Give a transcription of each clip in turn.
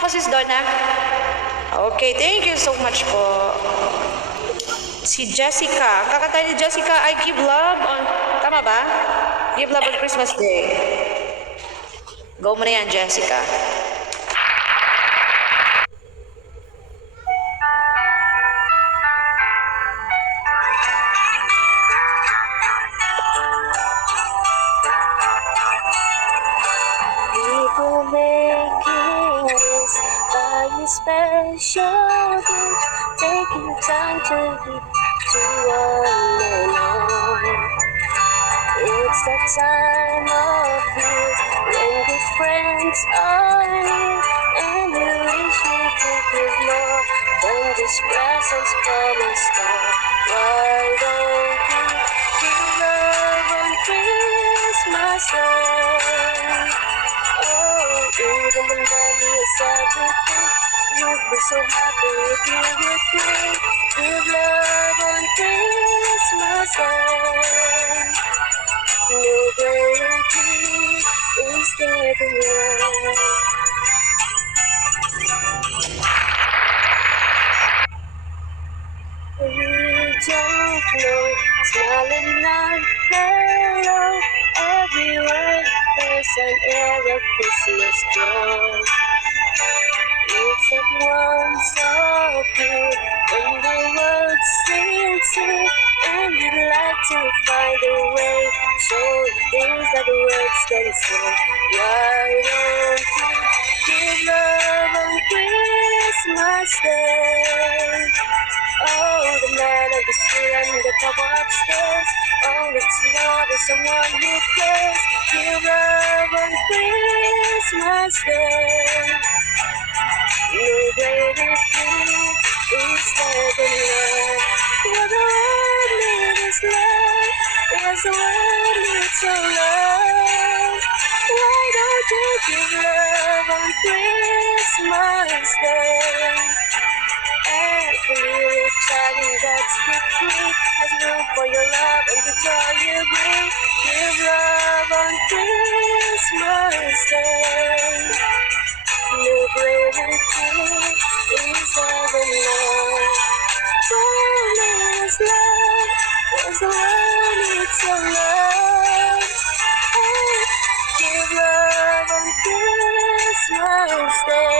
ako, Sis Donna. Okay, thank you so much po. Si Jessica. Ang kakanta ni Jessica ay Give Love on... Tama ba? Give Love on Christmas Day. Go mo na yan, Jessica. People making this by a special gift, taking time to be to one alone. It's the time of year when good friends are near, and you wish you could give more than just presents from a star. Why don't we give love on Christmas Day? Oh, even the money is everything. You'd be so happy if you would play. Give love on Christmas Day. No greater gift is there than love. We don't know, smiling out hello. Everywhere there's an air of Christmas joy. It's at once so pure when the world seems here, and you'd like to find a way, show the things that the words can say. Why don't you give love on Christmas Day? Oh, the man of the sea and the couple upstairs. Oh, it's more than someone who cares. Give love on Christmas Day. No greater gift is there than love. What the world needs is love. Yes, the world needs some love. Why don't you give love on Christmas Day? Every child that's free has room for your love and the joy you bring. Give love on Christmas Day. No greater gift is there than love. World is love, yes, the world needs some love. Oh, give love on Christmas Day.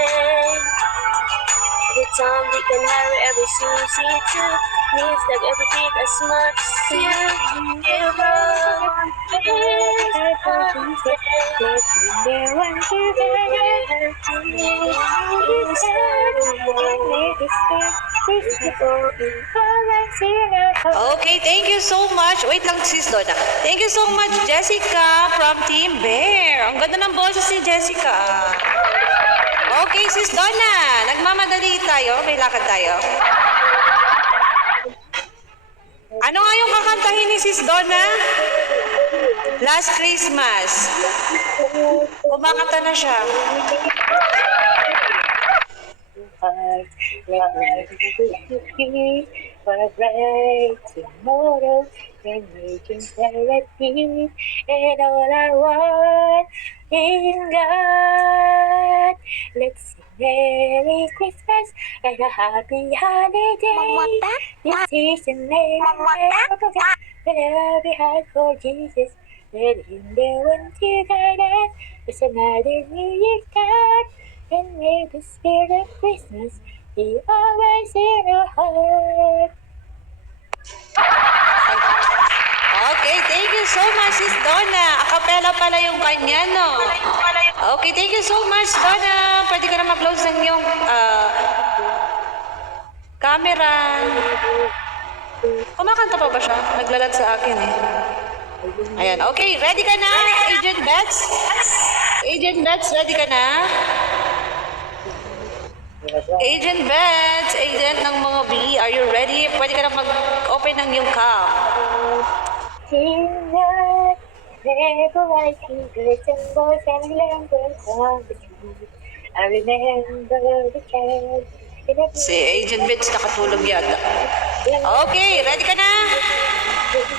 Every time we can hurry, every Susie too needs like every beat as much as you. Give love on Christmas Day. There one together, Okay, thank you so much. Wait lang, Sis Donna. Thank you so much, Jessica from Team Bear. Ang ganda ng boses ni Jessica. Okay, Sis Donna. Nagmamadali tayo. May lakad tayo. Ano nga yung kakantahin ni Sis Donna? Last Christmas. Kumakanta na siya. For a bright tomorrow, and making therapy, and all I want in God. Let's sing Merry Christmas and a happy holiday. This season may be hard for Jesus. Let him there one to guide us. It's another New Year's card, and may the spirit of Christmas be always in our heart. Okay, thank you so much, Sis Donna. Acapella pala yung kanya, no? Okay, thank you so much, Donna. Pwede ka na mag-close ng yung camera. Kumakanta pa ba siya? Naglalad sa akin eh. Ayan, okay, ready ka na, Agent Bets? Agent Bets, ready ka na? Agent Bets, agent ng mga B, are you ready? Pwede ka na mag-open ng yung cam. Tonight, never I see girls and boys and lambs on the street. I remember the child. Si Agent Bets nakatulog yata. Okay, ready ka na?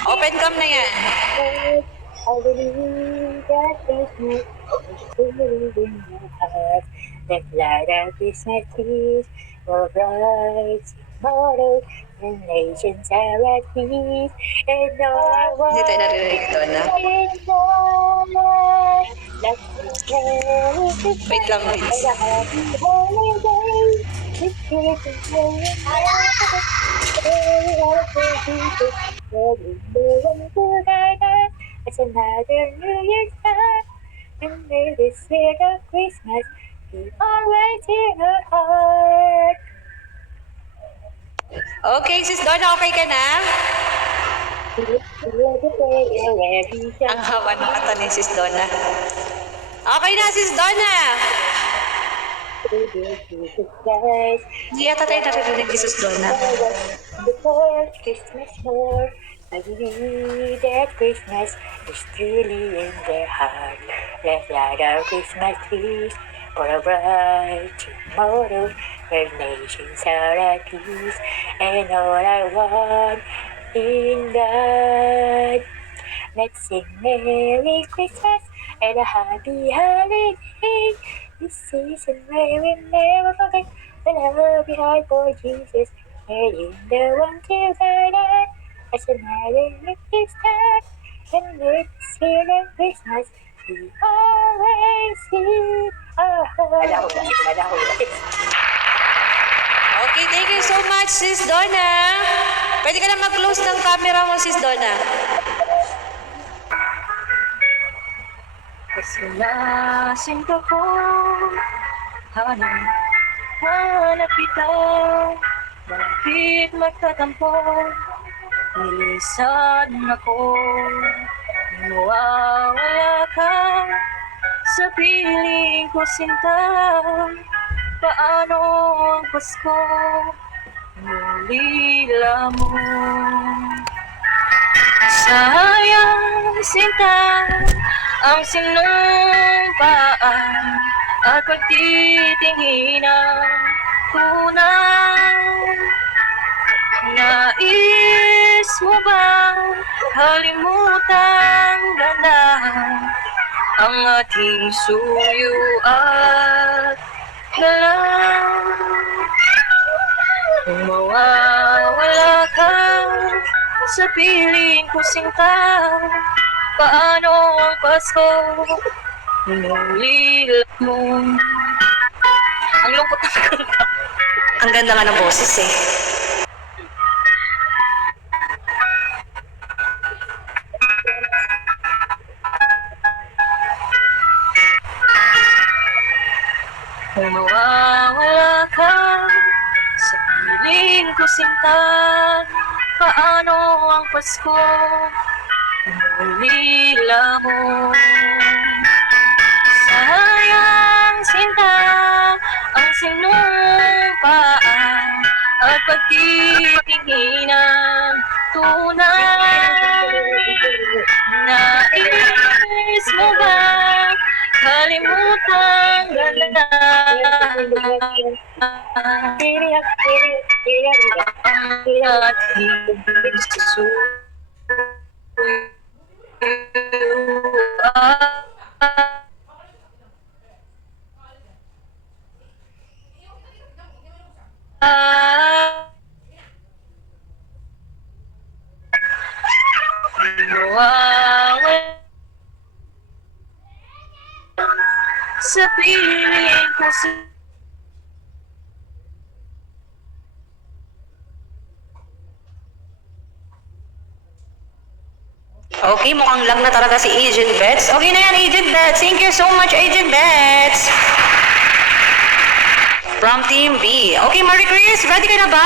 Open cam na yan. I believe that Christmas is truly in my heart. The light of Christmas trees were bright tomorrow, and nations are at peace. And all I Hindi tayo want naririnig ito na. is joy. Let's sing Merry Wait Christmas lang, Vince. and a happy holiday. This Christmas, Merry Christmas. Merry Holiday, Jesus. Merry Merry together. It's another New Year's time. And may the spirit of Christmas be always in our heart. Okay, sis Donna, okay ka na? Ang haba ng kata ni sis Donna. Okay na, sis Donna! Hindi yata tayo naririnig ni sis Donna. Before Christmas more, I believe that Christmas is truly in their heart. Let's light our Christmas trees for a bright tomorrow, where nations are at peace, and all I want in God. Let's sing Merry Christmas and a Happy Holiday. This season may we never forget the love we had for Jesus. We're in the one together as another new start. And may this year of Christmas be always in our heart. Okay, thank you so much, sis Donna. Pwede ka na mag-close ng camera mo, sis Donna. Kasi lasing ako, hanap kita, bakit magtatampo? Nilisan ako, nawawala ka, sa piling ko sinta, paano ang Pasko, nulila mo? Sayang sinta, ang sinumpaan at pagtitingin ng tunay. Nais mo bang kalimutan ganda ang ating suyo at galang? Kung mawawala ka sa piling ko sinta, paano ang Pasko nulila mo? Ang lungkot ng kanta. Ang ganda nga ng boses eh. Kung mawawala ka sa piling ko sinta, paano ang Pasko nulila mo? Sayang sinta, ang sinumpaan at pagtitingin ng tunay. Nais mo ba kalimutan ganda ang ating susuyo sa piling ko Okay, mukhang lang na talaga si Agent Bets. Okay na yan, Agent Bets. Thank you so much, Agent Bets. From Team B. Okay, Marie Chris, ready ka na ba?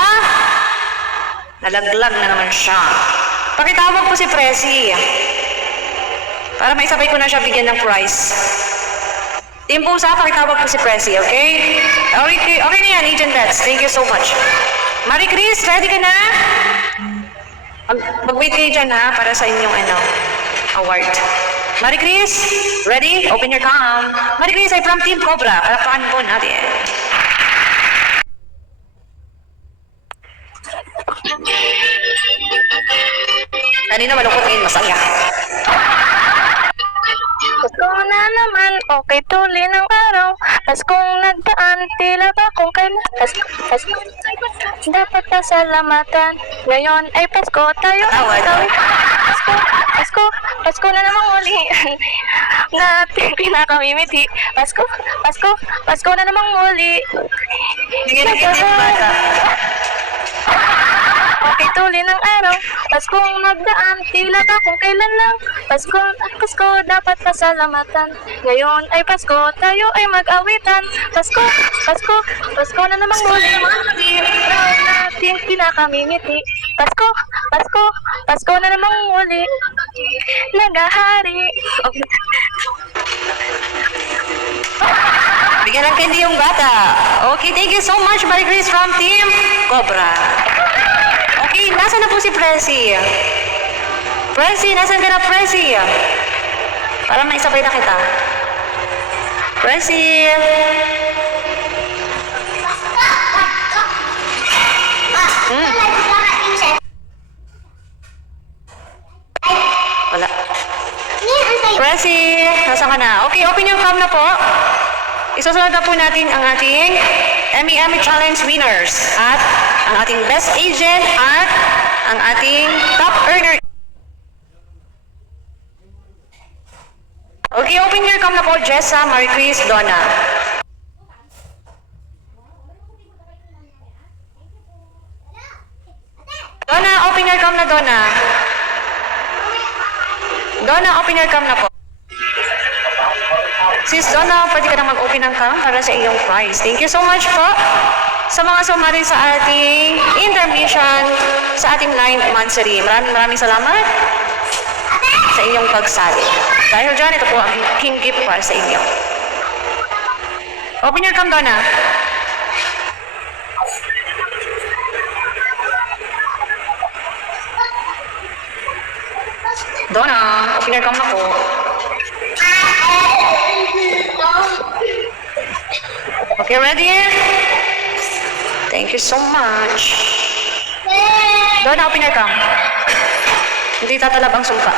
Nalaglag na naman siya. Pakitawag po si Presi. Para maisabay ko na siya bigyan ng prize. Team Pusa, pakitawag po si Presi, okay? Okay na yan, Agent Bets. Thank you so much. Marie Chris, ready ka na? Mag-wait kayo dyan ha, para sa inyong award. Marie Chris, ready? Open your cam. Marie Chris ay from Team Cobra. Palakpakan po natin. Kanina malungkot, ngayon masaya. na naman, okay tuloy ng araw. Paskong nagdaan, tila ba kung kailan Pasko. Dapat pasalamatan. Ngayon ay Pasko, tayo ay gawin. Pasko na namang muli. Na ating pinakamimiti. Pasko na namang muli. Okay tuloy ng araw. Paskong nagdaan, tila ba kung kailan lang. Pasko, dapat pasalamatan. Ngayon ay Pasko, tayo ay mag-awitan. Pasko na namang muli. Na ating pinakamimiti. Pasko na namang muli. Nagahari. Bigyan ng candy yung bata. Okay, thank you so much, Marie Grace from Team Cobra. Okay, nasa na po si Presi? Presi, nasan ka na, Presi? Para maisabay na kita. Presi. Wala. Presi, nasa ka na? Okay, open yung cam na po. Isusunod na po natin ang ating Emmy Challenge winners at ang ating best agent at ang ating top earner. Okay, open your cam na po, Jessa, Marie Chris, Donna. Donna, open your cam na, Donna. Donna, open your cam na po. Sis Donna, pwede ka na mag-open ng cam para sa iyong prize. Thank you so much po sa mga sumali sa ating intermission sa ating 9th monthsary. Maraming salamat sa inyong pagsali. Dahil dyan, ito po ang king gift para sa inyo. Open your cam, Donna. Donna, open your cam na po. Okay, ready? Thank you so much. Donna, open your cam. Hindi tatalab ang sumpa.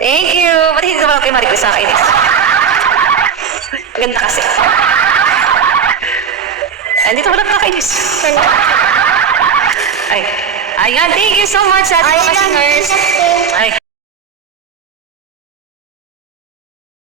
Thank you. Ba't hindi naman kay Marie Chris sa akin? Maganda kasi. Andito wala nakakainis. Ay. Ayan, thank you so much sa ating mga singers.